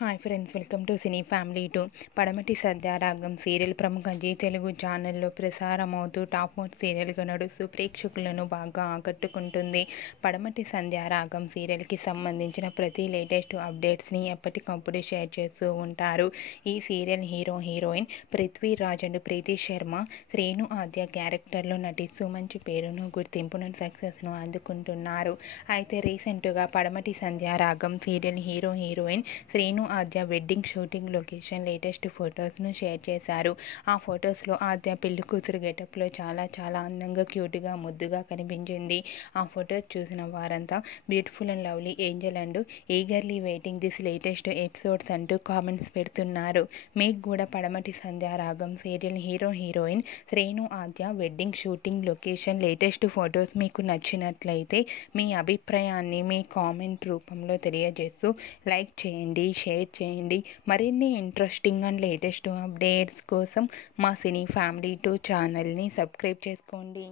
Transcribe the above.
Hi friends, welcome to cine family two. పడమటి సత్యారాగం serial ప్రముఖ G Telugu ఛానల్లో ప్రసారమవుతూ టాప్ మోస్ట్ సీరియల్గా నడుస్తూ ప్రేక్షకులను బాగా ఆకట్టుకుంటుంది. పడమటి సంధ్యారాగం సీరియల్కి సంబంధించిన ప్రతి లేటెస్ట్ అప్డేట్స్ని ఎప్పటికప్పుడు షేర్ చేస్తూ ఉంటారు. ఈ సీరియల్ హీరోయిన్ పృథ్వీరాజ్ అండ్ ప్రీతి శర్మ శ్రీను ఆద్య క్యారెక్టర్లో నటిస్తూ మంచి పేరును, గుర్తింపును, సక్సెస్ను అందుకుంటున్నారు. అయితే రీసెంట్గా Padamati Sandhyaragam serial heroine Sreenu Aadya wedding shooting location latest ఫొటోస్ను షేర్ చేశారు. ఆ ఫొటోస్లో ఆద్య పెళ్లి కూతురు గెటప్లో చాలా అందంగా, క్యూట్గా, ముద్దుగా కనిపించింది. ఆ ఫొటోస్ చూసిన వారంతా beautiful and lovely angel and eagerly waiting this latest episodes అంటూ కామెంట్స్ పెడుతున్నారు. మీకు కూడా Padamati Sandhyaragam serial heroine Sreenu Aadya wedding shooting location latest photos మీకు నచ్చినట్లయితే మీ అభిప్రాయాన్ని మీ కామెంట్ రూపంలో తెలియజేస్తూ లైక్ చేయండి, షేర్ చేయండి. మరిన్ని ఇంట్రెస్టింగ్ అండ్ లేటెస్ట్ అప్డేట్స్ కోసం మా సినీ ఫ్యామిలీ 2 ఛానల్ని సబ్స్క్రైబ్ చేసుకోండి.